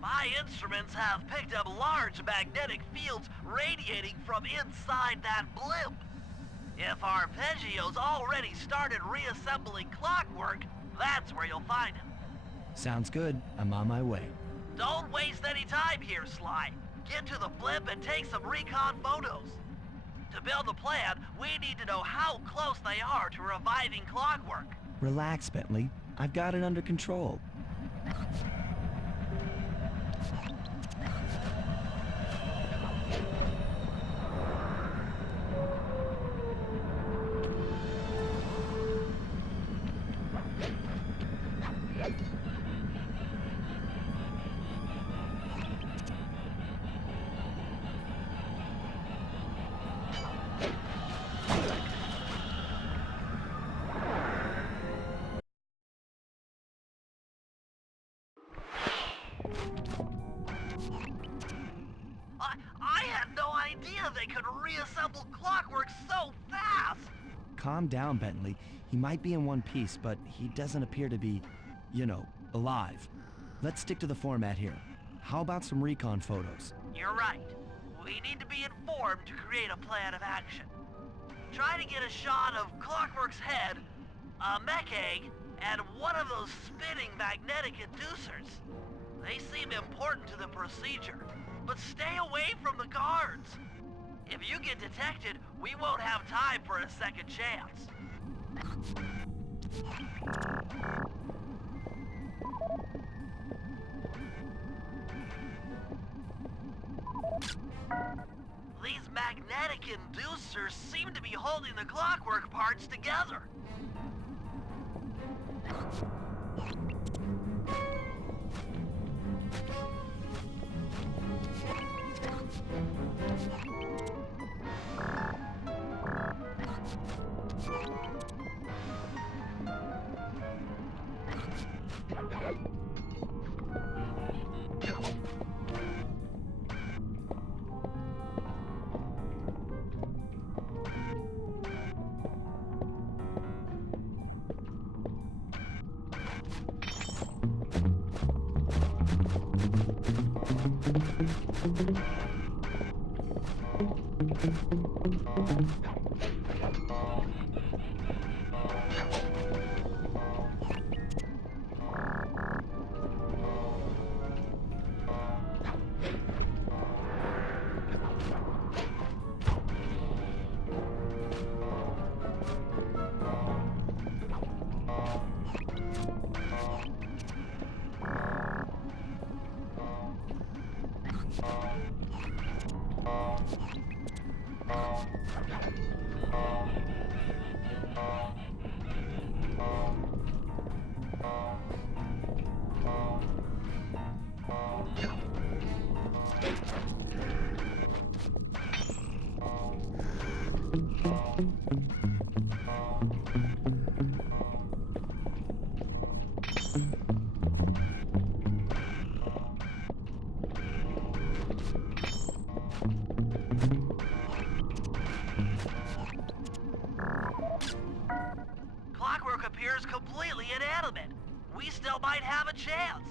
My instruments have picked up large magnetic fields radiating from inside that blimp. If Arpeggio's already started reassembling Clockwork, that's where you'll find him. Sounds good. I'm on my way. Don't waste any time here, Sly. Get to the blimp and take some recon photos. To build the plan, we need to know how close they are to reviving Clockwork. Relax, Bentley. I've got it under control. I had no idea they could reassemble Clockwork so fast! Calm down, Bentley. He might be in one piece, but he doesn't appear to be, alive. Let's stick to the format here. How about some recon photos? You're right. We need to be informed to create a plan of action. Try to get a shot of Clockwork's head, a mech egg, and one of those spinning magnetic inducers. They seem important to the procedure, but stay away from the guards. If you get detected, we won't have time for a second chance. These magnetic inducers seem to be holding the Clockwork parts together. Clockwork appears completely inanimate. We still might have a chance.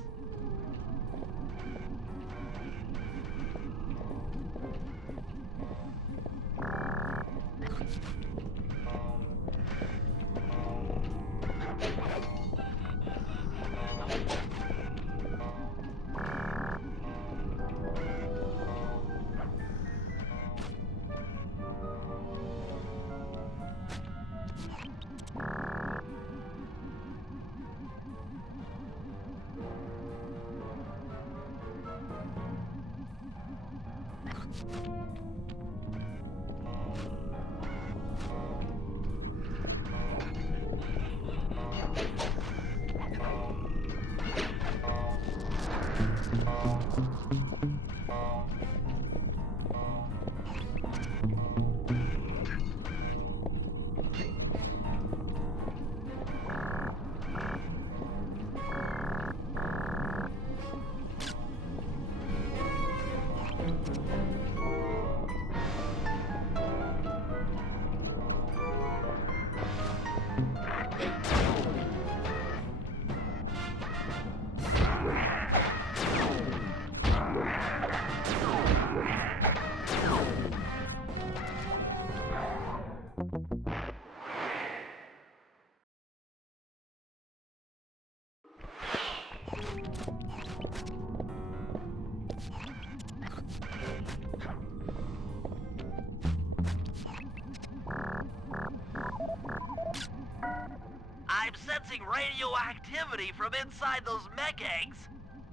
I'm sensing radioactivity from inside those mech eggs.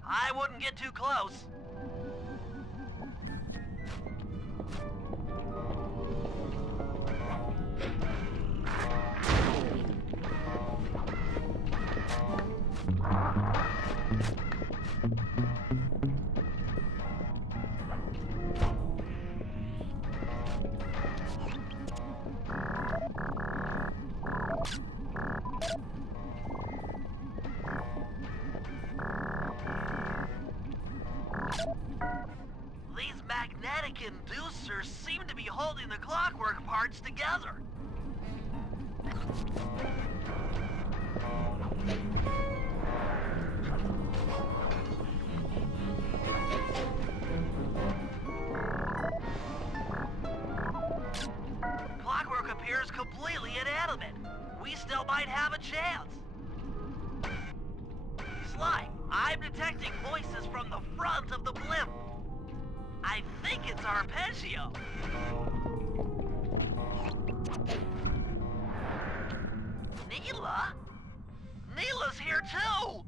I wouldn't get too close. These magnetic inducers seem to be holding the clockwork parts together. Clockwork appears completely inanimate. We still might have a chance. Slime, I'm detecting voices from the front of the blimp. I think it's Arpeggio. Neela? Neela's here too!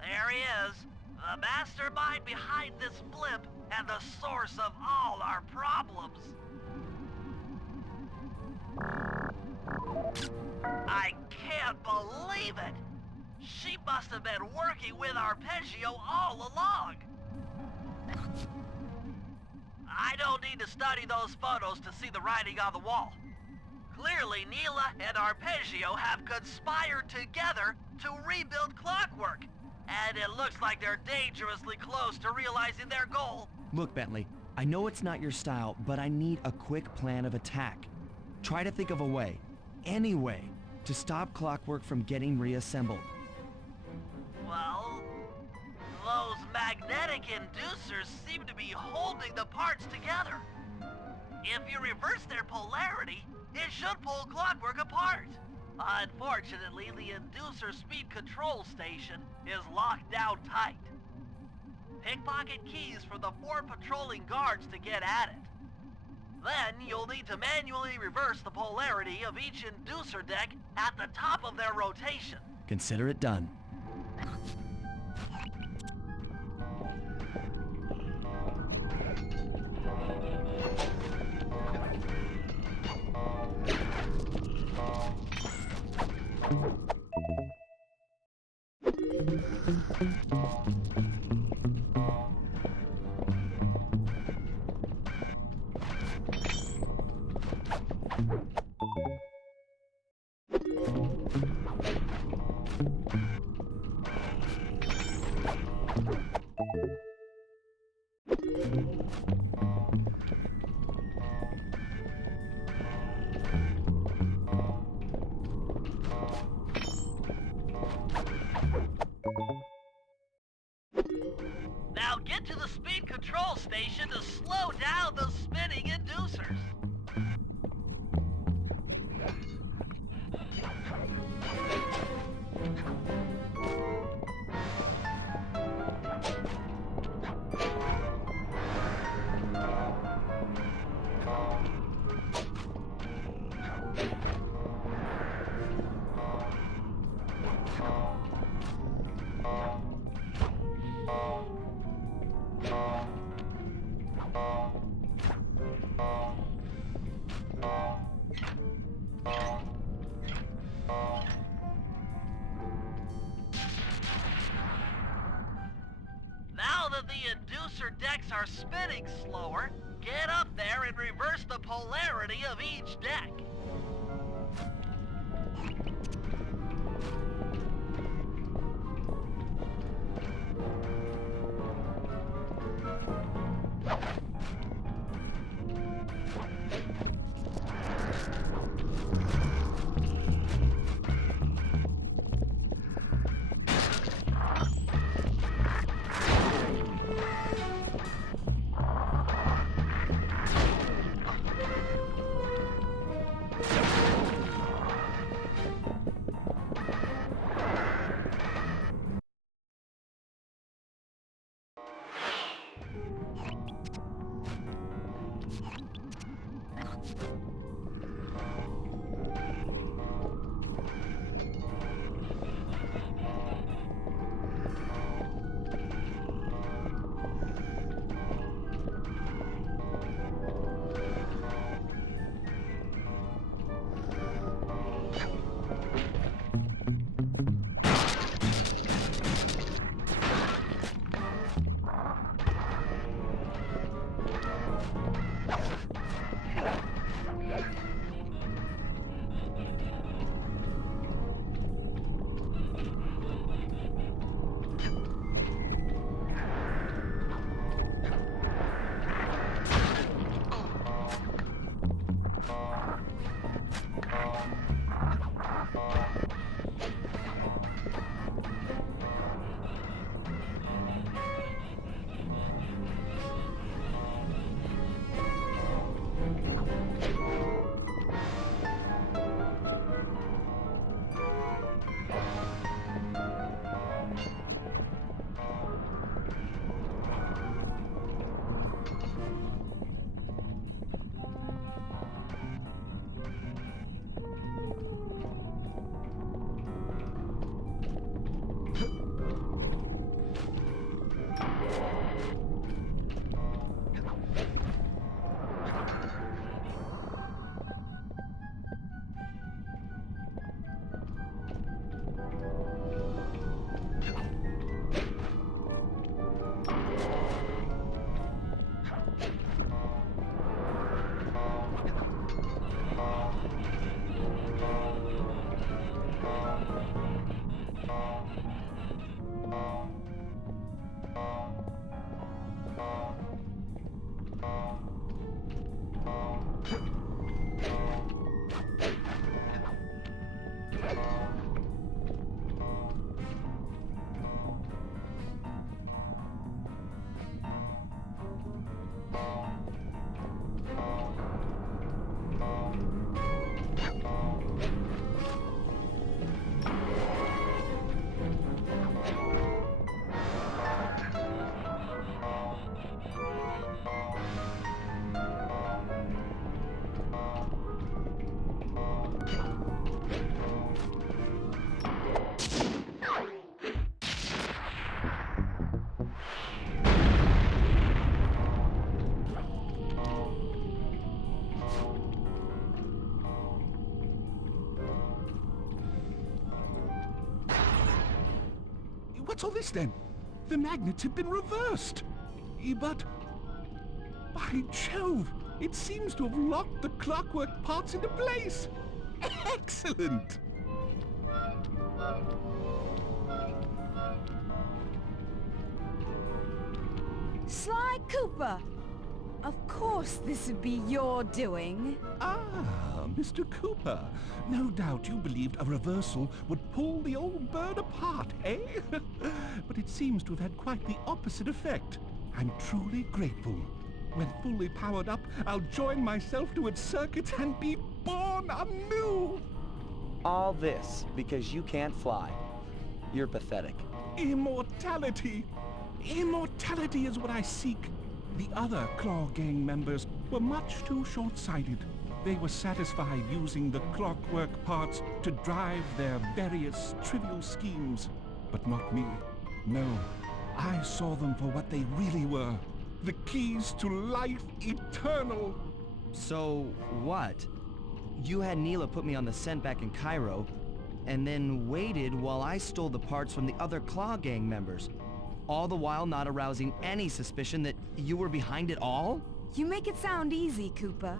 There he is, the mastermind behind this blimp and the source of all our problems. I can't believe it! She must have been working with Arpeggio all along! I don't need to study those photos to see the writing on the wall. Clearly, Neela and Arpeggio have conspired together to rebuild Clockwork, and it looks like they're dangerously close to realizing their goal. Look, Bentley, I know it's not your style, but I need a quick plan of attack. Try to think of a way, any way, to stop Clockwork from getting reassembled. Well, those magnetic inducers seem to be holding the parts together. If you reverse their polarity, it should pull Clockwork apart. Unfortunately, the inducer speed control station is locked down tight. Pickpocket keys for the 4 patrolling guards to get at it. Then you'll need to manually reverse the polarity of each inducer deck at the top of their rotation. Consider it done. Now get to the speed control station to slow down the spinning inducers. that the inducer decks are spinning slower, get up there and reverse the polarity of each deck. What's all this then? The magnets have been reversed. But, by Jove, it seems to have locked the clockwork parts into place. Excellent! Sly Cooper! Of course this would be your doing. Ah, Mr. Cooper. No doubt you believed a reversal would pull the old bird apart, eh? But it seems to have had quite the opposite effect. I'm truly grateful. When fully powered up, I'll join myself to its circuits and be born anew! All this because you can't fly. You're pathetic. Immortality! Immortality is what I seek. The other Claw Gang members were much too short-sighted. They were satisfied using the clockwork parts to drive their various trivial schemes. But not me. No, I saw them for what they really were. The keys to life eternal. So, what? You had Neela put me on the scent back in Cairo, and then waited while I stole the parts from the other Claw Gang members. all the while not arousing any suspicion that you were behind it all? You make it sound easy, Cooper.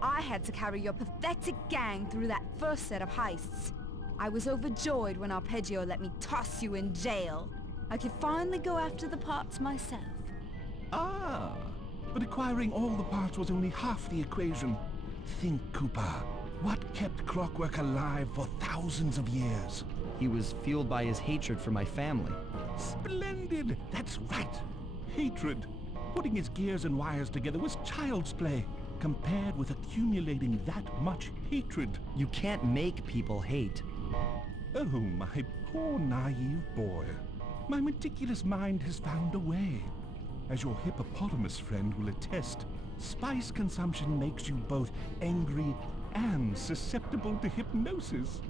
I had to carry your pathetic gang through that first set of heists. I was overjoyed when Arpeggio let me toss you in jail. I could finally go after the parts myself. Ah, but acquiring all the parts was only half the equation. Think, Cooper. What kept Clockwork alive for thousands of years? He was fueled by his hatred for my family. Splendid! That's right. Hatred. Putting his gears and wires together was child's play, compared with accumulating that much hatred. You can't make people hate. Oh, my poor naive boy. My meticulous mind has found a way. As your hippopotamus friend will attest, spice consumption makes you both angry and susceptible to hypnosis.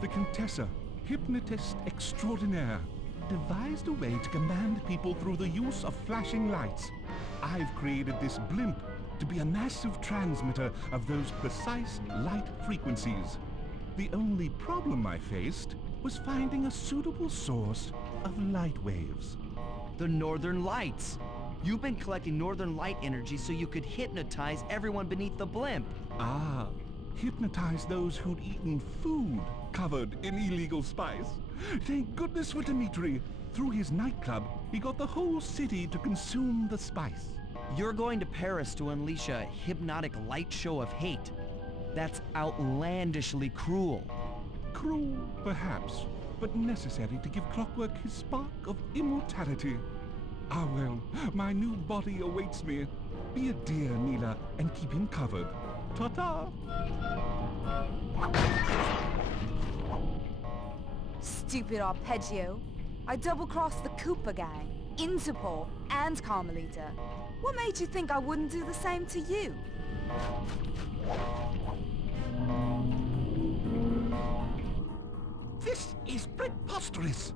The Contessa, hypnotist extraordinaire, devised a way to command people through the use of flashing lights. I've created this blimp to be a massive transmitter of those precise light frequencies. The only problem I faced was finding a suitable source of light waves. The Northern Lights. You've been collecting Northern Light energy so you could hypnotize everyone beneath the blimp. Ah, hypnotize those who'd eaten food covered in illegal spice. Thank goodness for Dimitri. Through his nightclub, he got the whole city to consume the spice. You're going to Paris to unleash a hypnotic light show of hate. That's outlandishly cruel. Cruel, perhaps, but necessary to give Clockwork his spark of immortality. Ah well, my new body awaits me. Be a dear, Neela, and keep him covered. Ta-ta! Stupid Arpeggio. I double-crossed the Cooper gang, Interpol, and Carmelita. What made you think I wouldn't do the same to you? This is preposterous!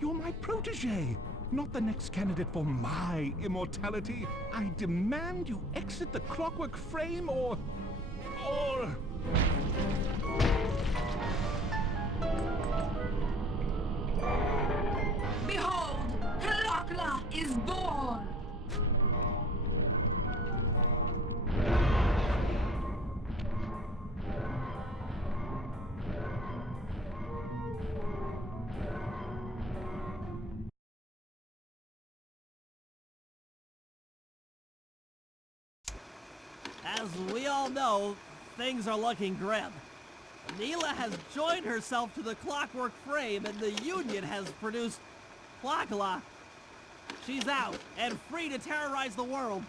You're my protege, not the next candidate for my immortality. I demand you exit the Clockwork frame or... Behold, Klok-La is born! As we all know, things are looking grim. Neela has joined herself to the Clockwork frame and the Union has produced Klok-La. She's out and free to terrorize the world.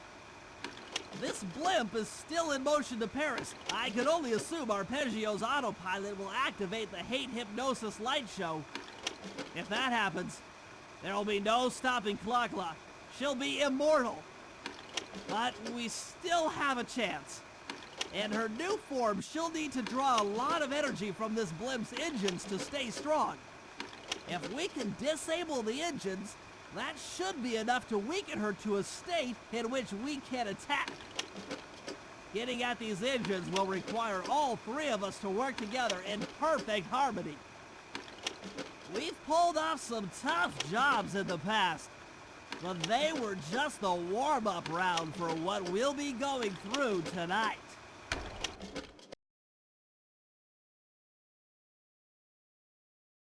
This blimp is still in motion to Paris. I can only assume Arpeggio's autopilot will activate the hate hypnosis light show. If that happens, there will be no stopping Klok-La. She'll be immortal. But we still have a chance. In her new form, she'll need to draw a lot of energy from this blimp's engines to stay strong. If we can disable the engines, that should be enough to weaken her to a state in which we can attack. Getting at these engines will require all three of us to work together in perfect harmony. We've pulled off some tough jobs in the past, but they were just the warm-up round for what we'll be going through tonight.